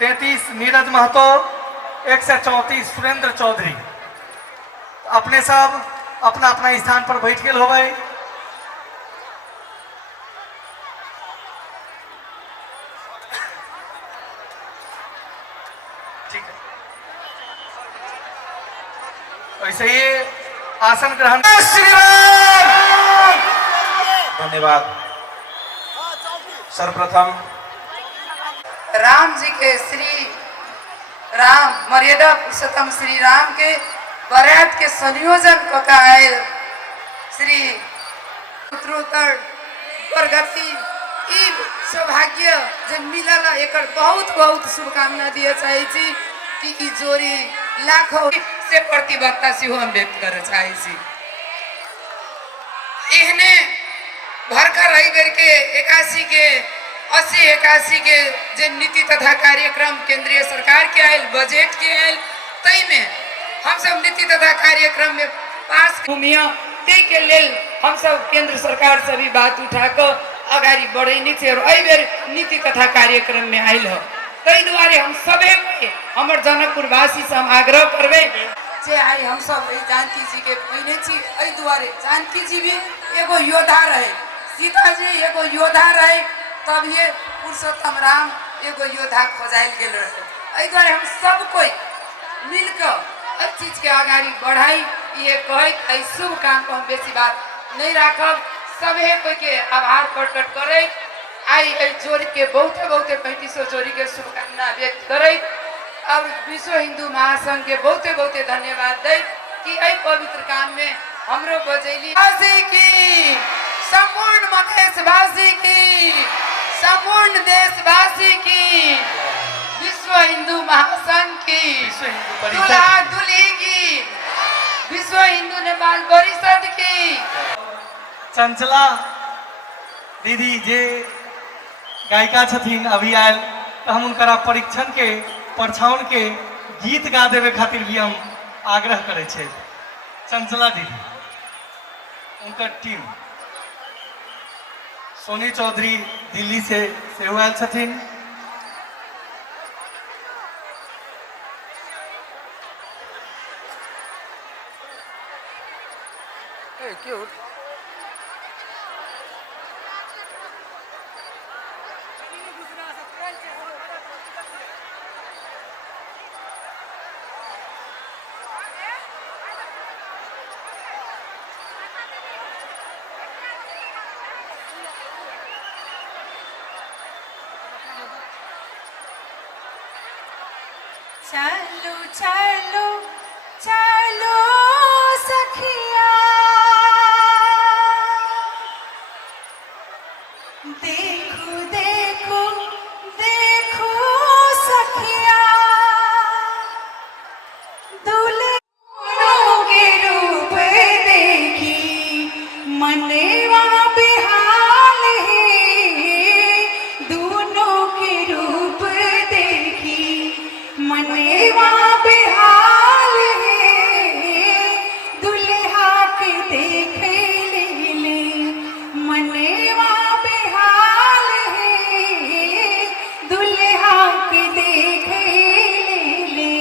33 नीरज महतो, 134 सुरेंद्र चौधरी। अपने सब अपना अपना स्थान पर बैठ गए हो भाई। ठीक है, वैसे ही आसन ग्रहण। श्री राम। धन्यवाद। सर्वप्रथम राम जी के श्री राम मर्यादा पुरुषोत्तम श्री राम के बरात के संयोजन को आयल श्री उत्तरोत्तर प्रगति ई सौभाग्य जो मिलल एक बहुत बहुत शुभकामना दिए चाहे कि ई जोड़ी लाखों से प्रतिबद्धता से हम व्यक्त कर चाहे एहने भरकर रही बेर के 81 के 80-81 के जे नीति तथा कार्यक्रम केंद्रीय सरकार के आयल बजट के आयल तई में हम सब नीति तथा कार्यक्रम में पास भूमिया ते के लेल हम सब केंद्र सरकार से भी बात उठाकर अगाड़ी बढ़े थे और बेर नीति तथा कार्यक्रम में आयल हो तई द्वारे हम सबे हमर जनकपुर वासी से हम आग्रह करबे जे आई हम सब जानकी जी के पहिने छी एहि द्वारे जानकी जी भी एगो योद्धा रहे, सीता जी एगो योद्धा रहे, तब ये पुरुषोत्तम राम एगो योद्धा खोजाइल गेल रहे। एहि द्वारे हम सब कोई मिलकर हर चीज के आगाड़ी बढ़ाई ये कहे शुभ काम को हम बेसी बात नहीं राखब सभे कोई के आभार प्रकट करे आई जोड़ी के बहुते बहुते 3500 जोड़ी के शुभकामना व्यक्त करे और विश्व हिंदू महासंघ के बहुते बहुते धन्यवाद दे कि एहि पवित्र काम में हमरो बजैली वासी की संपूर्ण मधेशवासी की संपूर्ण देशवासी की विश्व हिंदू महासंघ की दूल्हा दुल्ही की विश्व हिंदू नेपाल परिषद की चंचला दीदी जे गायिका छथिन अभी आयल तो हम उनकरा परीक्षण के परछाउन के गीत गा देवे खातिर भी हम आग्रह करे छे। चंचला दीदी उनका टीम सोनी चौधरी दिल्ली से आयल छथिन। क्यूट चलो चलो चलो सखिया देखो देखो देखो सखिया दुल्हनों के रूप देखी मनवा बेहाल है दोनों के रूप देखी मनवा बेहाल है दुल्हा के देख ले मनवा बेहाल है दुल्हा के देख ले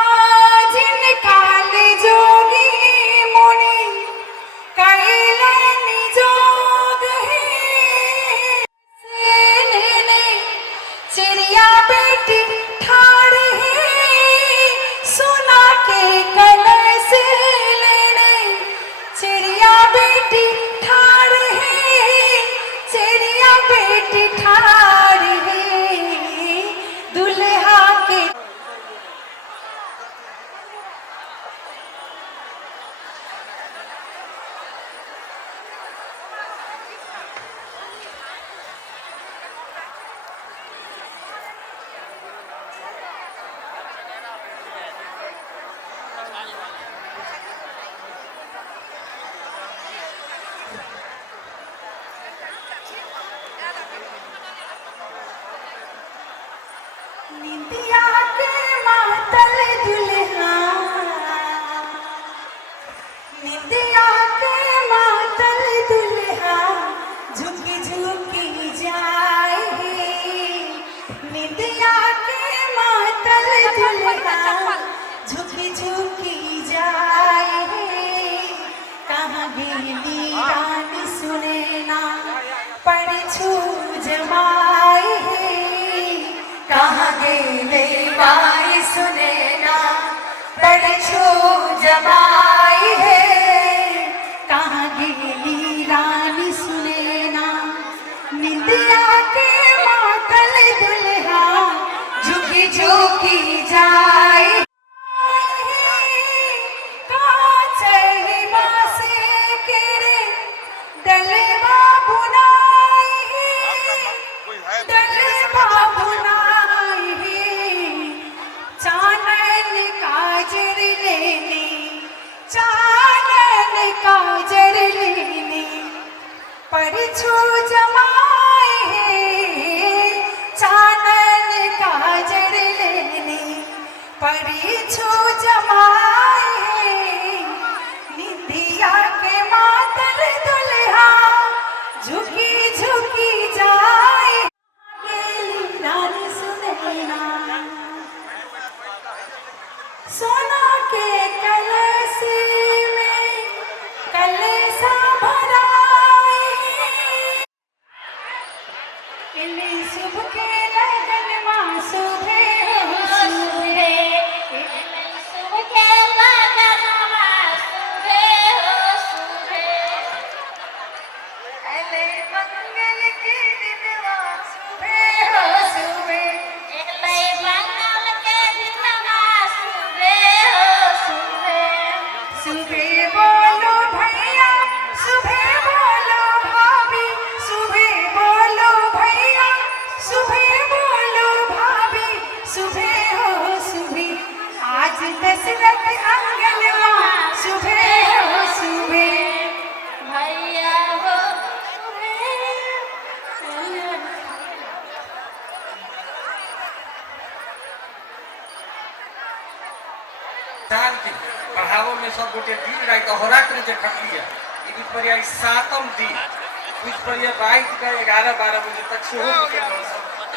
आज निकाल जोगी मुनि कैलन जोग है चिड़िया बेटी ठाड़ है सुना के कलश लेने चिड़िया बेटी ठाड़ है चिड़िया बेटी ठाड़ है दुल्हा के निंदिया के मातल दुल्हा निंदिया के मातल दुल्हा झुकी झुकी जाए निंदिया के मातल दुल्हा झुकी झुकी जाए कहाँ गेली रानी सुने ना पर छू जमाए कहाँ गेले रानी सुने ना पर छू जमाए कहाँ गेली रानी सुने ना निंदिया के मातल दुल्हा झुकी झुकी जाए काचही बासे केरे डलवा बुनाई डलवा बुनाई चानन काजर लेने चानन काजर लेने पर छू जमाए चानन काजर लेने पर छू जमाए निंदिया के मातल दुल्हा झुकी झुकी जाए गेली रानी सुनैना सोना के कलसी में कलसा भराए इन्हीं शुभ के लगन माँ सुबह हो सुबह शुभ के लगन माँ सुबह हो सुबह अले मंगल के दिन माँ सुबह हो सुबह अले मंगल के दिन माँ सुबह हो सुबह सुबह बोलो भैया सुबह बोलो भाभी सुबह बोलो भैया सुबह बोलो भाभी सुबह हो सुबह आज दशरथ आंगन माँ सुबह हो सुबह भैया हो साल के पढ़ावो में सब गोटे दिन रात अहोरात्र जे खटिया ई कुछ पर आई सातम दिन कुछ पर ये रात का 11-12 बजे तक सेहो के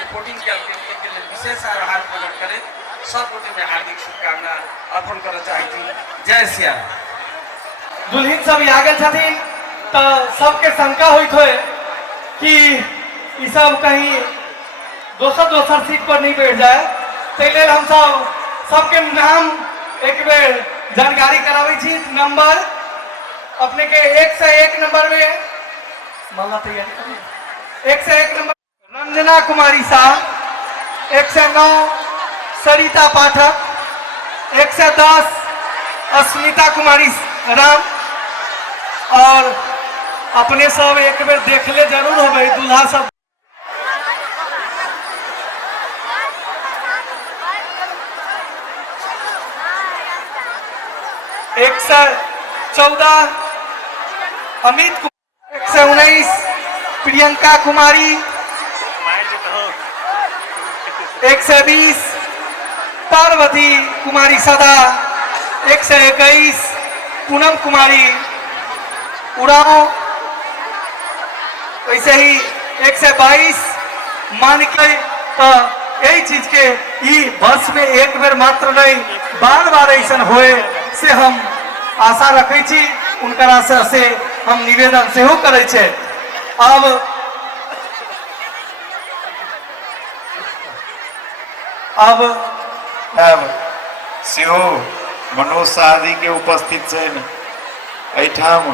रिपोर्टिंग के लिए विशेष आभार प्रकट करें सब गोटे में हार्दिक शुभकामना अर्पण करना चाहती जय सिया दुल्हन सब आगे छथिन तो सबके शंका होइत होय कि ई सब कहीं दोसर सीट पर नहीं बैठ जाए ताहि लेल हम सबके नाम एक बेर जानकारी कराबै छी नंबर अपने के 1 से 1 नंबर में माला तैयारी करिए 1 से 1 नंबर रंजना कुमारी शाह 1 से 9 सरिता पाठक 1 से 10 अस्मिता कुमारी राम और अपने सब एक बेर देखले जरूर होबै दूल्हा सब 1 से 14 अमित 1 से 19 प्रियंका कुमारी 1 से 20 पार्वती कुमारी सदा 1 से 21 पूनम कुमारी उड़ाओ वैसे ही 1 से 22 मानिक तो यही चीज के ई बस में एक बेर मात्र नहीं बार बार ऐसा होए से हम आशा रखे छी उनकरा से हम निवेदन से करे छे। अब सेहो मनोज शादी के उपस्थित छन एठाम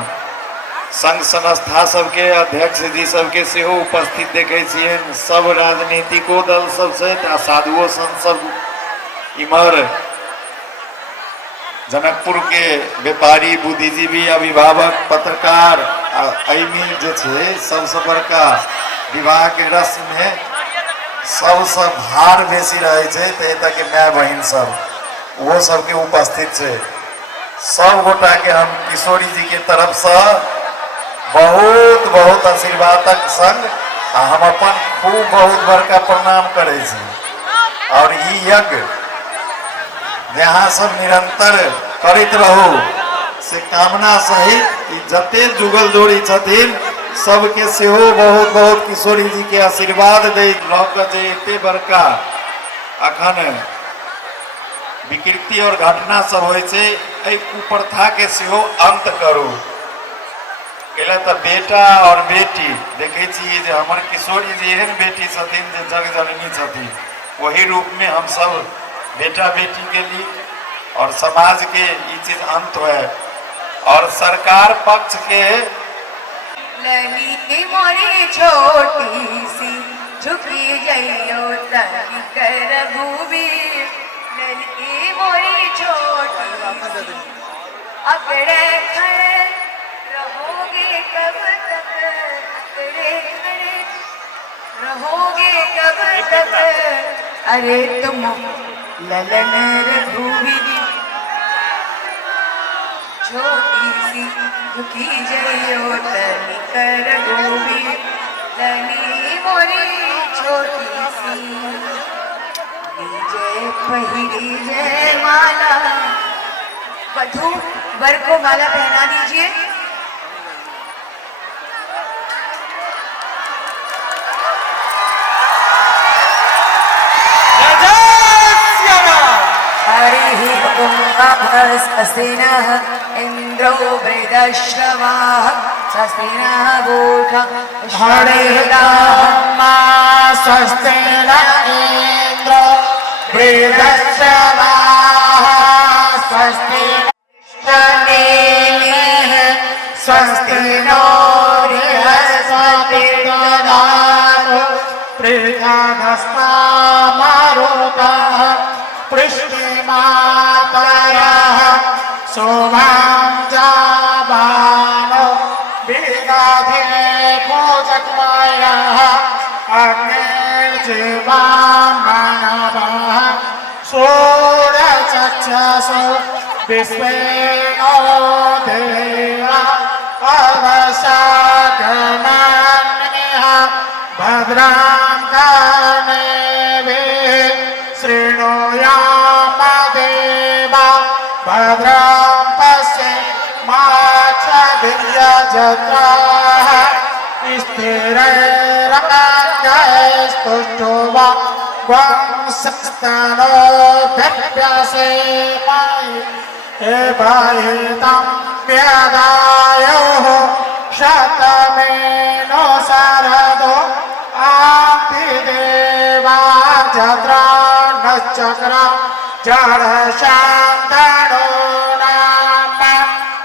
संघ संस्था सबके अध्यक्ष जी सबके सेहो उपस्थित देखे छियन सब राजनीतिको दल सब छथि आ साधुओ संत सब इमहर जनकपुर के व्यापारी बुद्धिजीवी अभिभावक पत्रकार एहिमे जे छै सबसे बड़का विवाह के रस्म में सबसे भार बेसी रहे छै तऽ एतऽ के माय बहिन सब वो सबके उपस्थित छै। सब गोटा के हम किशोरी जी के तरफ से बहुत बहुत आशीर्वादक संग हम अपन खूब बहुत बड़का प्रणाम करे छी और ई यज्ञ यहाँ सब निरंतर करते रहो से कामना सहित जते जुगल जोड़ी छथिन सबके सेहो बहुत बहुत किशोरी जी के आशीर्वाद दे लौक जे एते बड़का अखन विकृति और घटना सब होइ छै एहि कुप्रथा के सेहो अंत करू। कैला तऽ बेटा और बेटी देखे छी जे हमर किशोरी जी एहन बेटी छथिन जे जग जननी छथिन, वही रूप में हम सब बेटा बेटी के लिए और समाज के ये चीज अंत है। और सरकार पक्ष के लली मोरी छोटी सी झुकी जइयो तनी कर भूमि, लली मोरी छोटी सी अकड़े खड़े रहोगे कब तक, अकड़े खड़े रहोगे कब तक, अरे तुम ललन रघुवीर छोटी सी झुकी जइयो तनी कर भूमि, लली मोरी छोटी सी जय पहिरी जय माला। वधू वर को माला पहना दीजिए। स्वस्तिनः इंद्रो वृदश्रवाः स्वस्तिनः गोषा स्वस्ति न इंद्रो वृद्धश्रवाः स्वस्ति स्वस्ति नो बृहस्पतिर्दधातु प्रियधस्तामरुतः पृष्टिमातरः सोमां जाबानो विदधे भोजक्मयः अग्निर्जीवामनवः षोडचक्षुषु विश्वेनो देवा अवसागमान्यः भद्रां कर्णेभिः शृणुयाम देवा भद्रां पश्येमाक्षभिर्यजत्राः स्थिरैरङ्गैस्तुष्ट्वा वंशस्तनोभिर्व्यसेमायि एवैतं व्यदायोः शतमेनो शरदो आदिदेवा जत्रा नश्चक्र जडशान्तनो नाम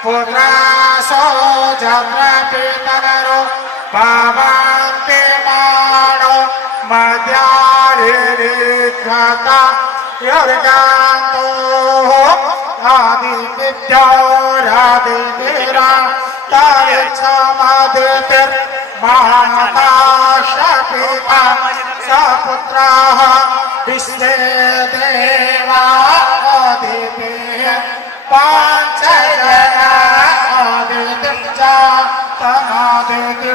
पुत्रासो जत्र पितरो भवन्ति मानो मध्यारिरिघ्नता योर्गान्तो आदिविद्योरादिवीरा तयच्छमदितिर्महाकाशपिता सपुत्राः विश्वे देवा आदिभिः पाञ्चजना आदितिर्चा तमादितिर्जनित्वम्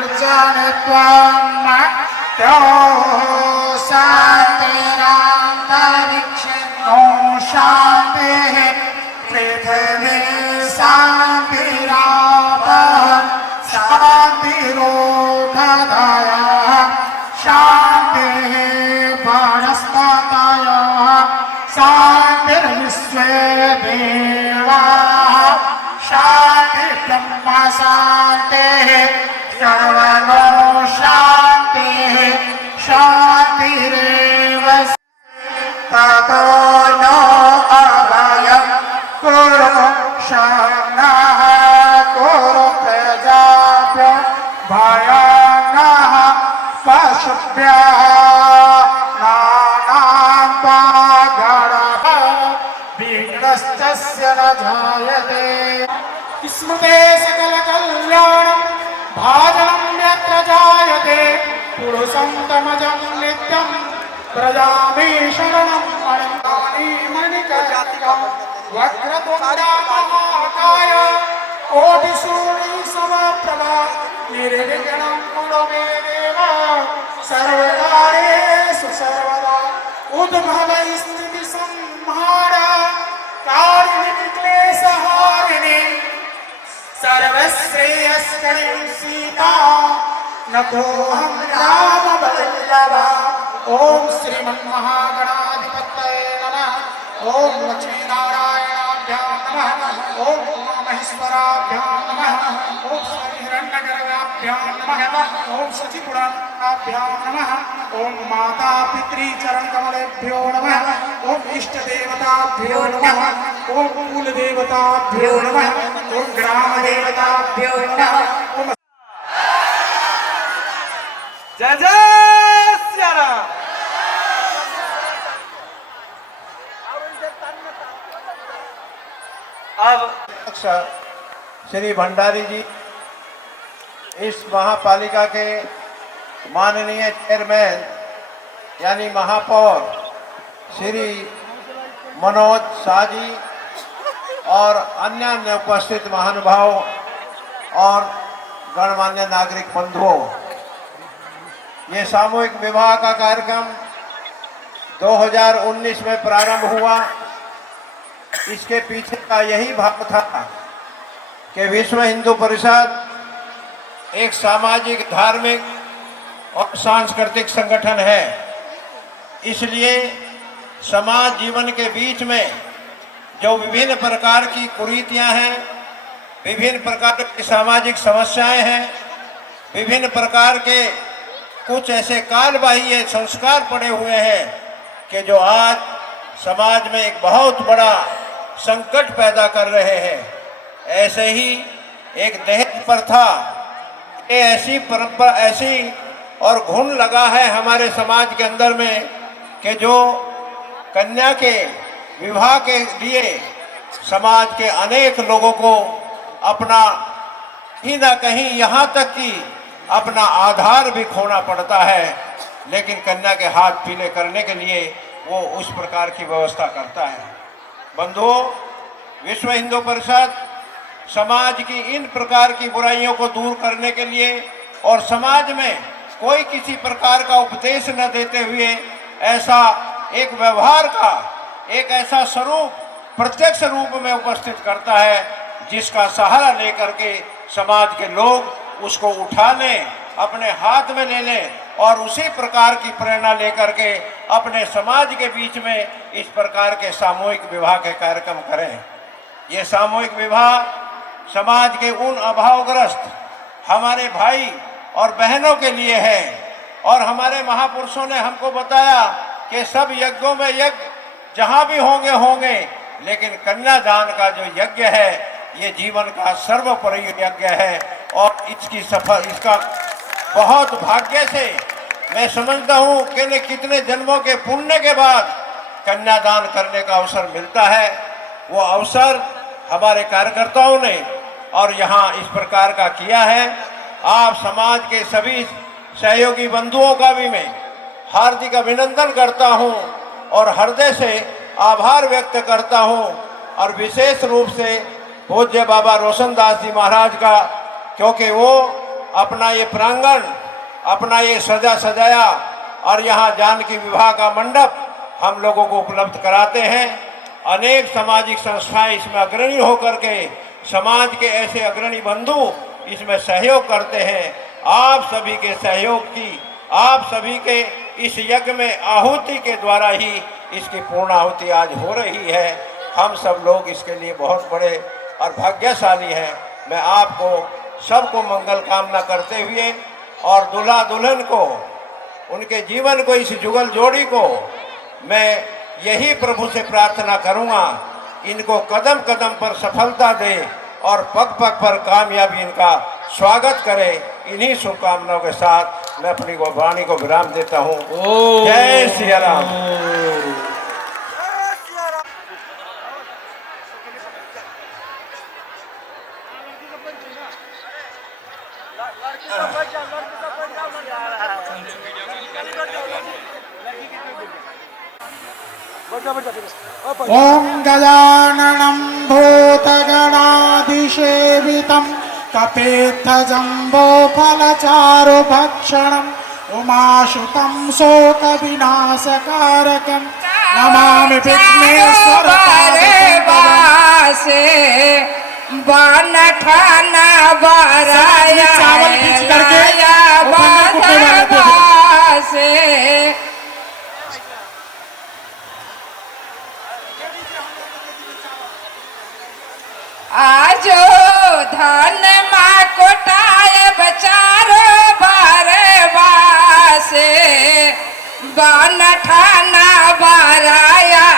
त्यो शान्तिरान्तरिक्षो शान्तिः पृथिवी शान्तिरापः शान्तिरोधदयः शान्तिः वनस्पतयः शान्तिर्विश्वे देवाः शान्तिर्ब्रह्म शान्तिः सर्वलो शान्तिः शान्तिरेव ततो नो अभयं कुरु शरणः कुरु प्रजाभ्यो भयं पशुभ्यः नानां विघ्नस्तस्य न जायते स्मृते सकलकल्याणं भाजनं यत्र जायते पुरुषं तमजं नित्यं प्रजामि शरणं मणिकानि मणिकर्णिका वक्रतुण्डा महाकाय कोटिसूर्यसमप्रभा निर्विघ्नं कुरु मे देव सर्वकार्येषु सर्वदा उद्भवस्थितिसंहार कारिणि क्लेशहारिणि सर्वश्रेयस्करीं सीता नतोऽहं रामवल्लभा। ओम श्रीमन्महागणाधिपतये नमः। ओम लक्ष्मीनारायणाभ्यां नमः। ओम उमामहेश्वराभ्यां नमः। ओम श्रीहिरण्यगर्भाभ्यां नमः। ओम शचिपुराणाभ्यां नमः। ओम माता पितृचरणकमलेभ्यो नमः। ओम इष्टदेवताभ्यो नमः। ओम कुलदेवताभ्यो नमः। ओम ग्रामदेवताभ्यो नमः। ओम जय जय सिया राम। अब श्री भंडारी जी इस महापालिका के माननीय चेयरमैन यानी महापौर श्री मनोज शाह जी और अन्य उपस्थित महानुभाव और गणमान्य नागरिक बंधुओं, ये सामूहिक विवाह का कार्यक्रम 2019 में प्रारंभ हुआ। इसके पीछे का यही भाव था कि विश्व हिंदू परिषद एक सामाजिक, धार्मिक और सांस्कृतिक संगठन है। इसलिए समाज जीवन के बीच में जो विभिन्न प्रकार की कुरीतियां हैं, विभिन्न प्रकार की सामाजिक समस्याएं हैं, विभिन्न प्रकार के कुछ ऐसे कालबाह्य संस्कार पड़े हुए हैं कि जो आज समाज में एक बहुत बड़ा संकट पैदा कर रहे हैं। ऐसे ही एक दहेज प्रथा, ये ऐसी परंपरा, ऐसी और घुन लगा है हमारे समाज के अंदर में कि जो कन्या के विवाह के लिए समाज के अनेक लोगों को अपना ही ना कहीं यहाँ तक कि अपना आधार भी खोना पड़ता है, लेकिन कन्या के हाथ पीले करने के लिए वो उस प्रकार की व्यवस्था करता है। बंधुओं, विश्व हिंदू परिषद समाज की इन प्रकार की बुराइयों को दूर करने के लिए और समाज में कोई किसी प्रकार का उपदेश न देते हुए ऐसा एक व्यवहार का एक ऐसा स्वरूप प्रत्यक्ष रूप में उपस्थित करता है जिसका सहारा लेकर के समाज के लोग उसको उठा लें, अपने हाथ में ले लें और उसी प्रकार की प्रेरणा लेकर के अपने समाज के बीच में इस प्रकार के सामूहिक विवाह के कार्यक्रम करें। ये सामूहिक विवाह समाज के उन अभावग्रस्त हमारे भाई और बहनों के लिए है। और हमारे महापुरुषों ने हमको बताया कि सब यज्ञों में यज्ञ जहाँ भी होंगे, लेकिन कन्यादान का जो यज्ञ है ये जीवन का सर्वोपरि यज्ञ है। और इसका बहुत भाग्य से मैं समझता हूँ कि कितने जन्मों के पुण्य के बाद कन्यादान करने का अवसर मिलता है। वो अवसर हमारे कार्यकर्ताओं ने और यहाँ इस प्रकार का किया है। आप समाज के सभी सहयोगी बंधुओं का भी मैं हार्दिक अभिनंदन करता हूँ और हृदय से आभार व्यक्त करता हूँ। और विशेष रूप से पूज्य बाबा रोशनदास जी महाराज का, क्योंकि वो अपना ये प्रांगण, अपना ये सजाया और यहाँ जानकी विवाह का मंडप हम लोगों को उपलब्ध कराते हैं। अनेक सामाजिक संस्थाएं इसमें अग्रणी होकर के समाज के ऐसे अग्रणी बंधु इसमें सहयोग करते हैं। आप सभी के सहयोग की, आप सभी के इस यज्ञ में आहुति के द्वारा ही इसकी पूर्णाहुति आज हो रही है। हम सब लोग इसके लिए बहुत बड़े और भाग्यशाली हैं। मैं आपको सबको मंगल कामना करते हुए और दूल्हा दुल्हन को, उनके जीवन को, इस जुगल जोड़ी को मैं यही प्रभु से प्रार्थना करूंगा, इनको कदम कदम पर सफलता दे और पग पग पर कामयाबी इनका स्वागत करे। इन्हीं शुभकामनाओं के साथ मैं अपनी वाणी को विराम देता हूँ। जय सिया राम। ओम गजाननं भूतगणाधिसेवितं कपित्थजम्बोफलचारुभक्षणम् उमासुतं शोकविनाशकारकं नमामि विघ्नेश्वरपादपङ्कजम्। बन ठाना बराया चावल बीच करके लाया वो बंदर को कोई वाला दे दो। से आजो धन माँ कोटाए बचारो बारवा से बन ठाना बराया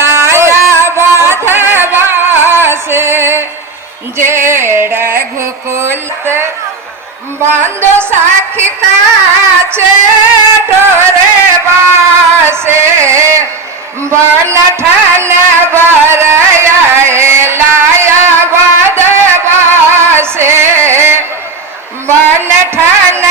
लाया बाधवा से जेड़ घुकुल बंद साखी काचे डोरे बासे बन